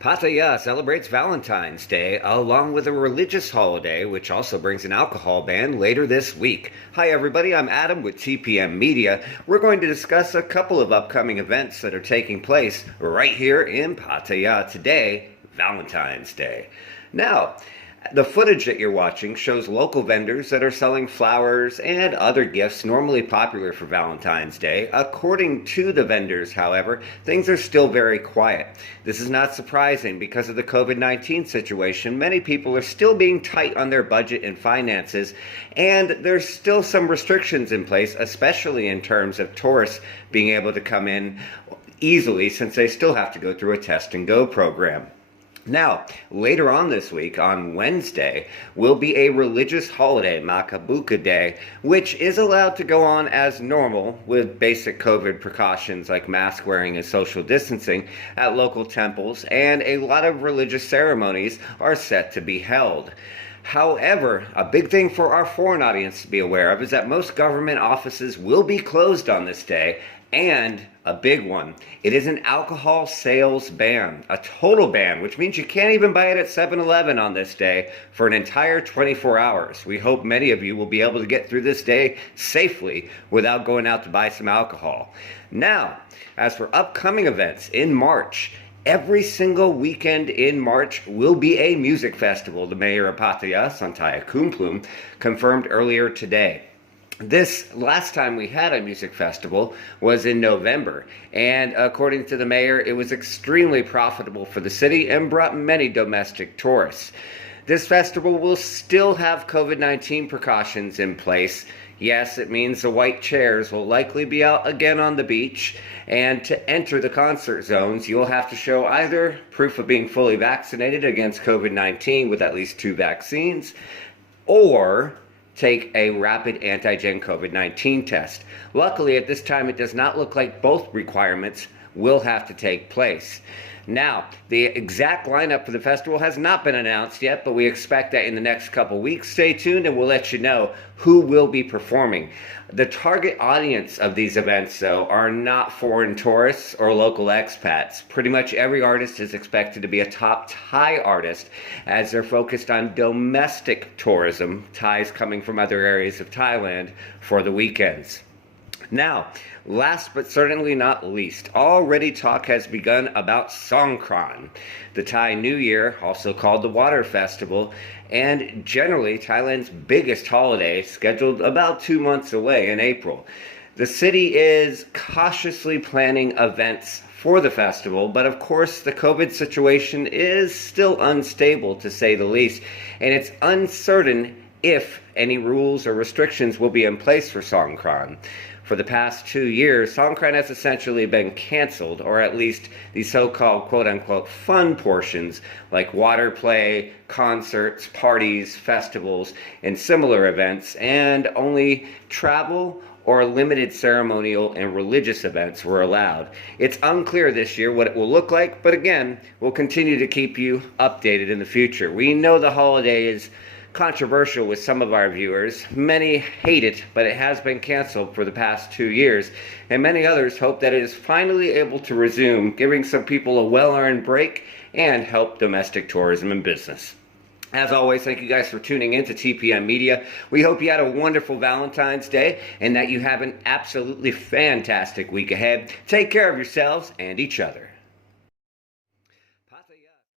Pattaya celebrates Valentine's Day along with a religious holiday, which also brings an alcohol ban later this week. Hi, everybody. I'm Adam with TPM Media. We're going to discuss a couple of upcoming events that are taking place right here in Pattaya today, Valentine's Day. Now, the footage that you're watching shows local vendors that are selling flowers and other gifts normally popular for Valentine's Day. According to the vendors, however, things are still very quiet. This is not surprising because of the COVID-19 situation. Many people are still being tight on their budget and finances, and there's still some restrictions in place, especially in terms of tourists being able to come in easily since they still have to go through a test and go program. Now, later on this week, on Wednesday, will be a religious holiday, Makabuka Day, which is allowed to go on as normal with basic COVID precautions like mask wearing and social distancing at local temples, and a lot of religious ceremonies are set to be held. However, a big thing for our foreign audience to be aware of is that most government offices will be closed on this day, and a big one, it is an alcohol sales ban, a total ban, which means you can't even buy it at 7-Eleven on this day for an entire 24 hours. We hope many of you will be able to get through this day safely without going out to buy some alcohol. Now, as for upcoming events in March, every single weekend in March will be a music festival. The mayor of Pattaya, Santaya Kumplum, confirmed earlier today. This last time we had a music festival was in November, and according to the mayor, it was extremely profitable for the city and brought many domestic tourists. This festival will still have COVID-19 precautions in place. Yes, it means the white chairs will likely be out again on the beach, and to enter the concert zones, you'll have to show either proof of being fully vaccinated against COVID-19 with at least 2 vaccines, or take a rapid antigen COVID-19 test. Luckily, at this time, it does not look like both requirements will have to take place. Now, the exact lineup for the festival has not been announced yet, but we expect that in the next couple weeks. Stay tuned and we'll let you know who will be performing. The target audience of these events, though, are not foreign tourists or local expats. Pretty much every artist is expected to be a top Thai artist, as they're focused on domestic tourism, Thais coming from other areas of Thailand for the weekends. Now, last but certainly not least, already talk has begun about Songkran, the Thai New Year, also called the Water Festival, and generally Thailand's biggest holiday, scheduled about 2 months away in April. The city is cautiously planning events for the festival, but of course the COVID situation is still unstable, to say the least, and it's uncertain if any rules or restrictions will be in place for Songkran. For the past 2 years, Songkran has essentially been canceled, or at least the so-called quote-unquote fun portions like water play, concerts, parties, festivals, and similar events, and only travel or limited ceremonial and religious events were allowed. It's unclear this year what it will look like, but again, we'll continue to keep you updated in the future. We know the holiday is controversial with some of our viewers. Many hate it, but it has been canceled for the past 2 years, and many others hope that it is finally able to resume, giving some people a well-earned break and help domestic tourism and business. As always, thank you guys for tuning in to TPM Media. We hope you had a wonderful Valentine's Day and that you have an absolutely fantastic week ahead. Take care of yourselves and each other.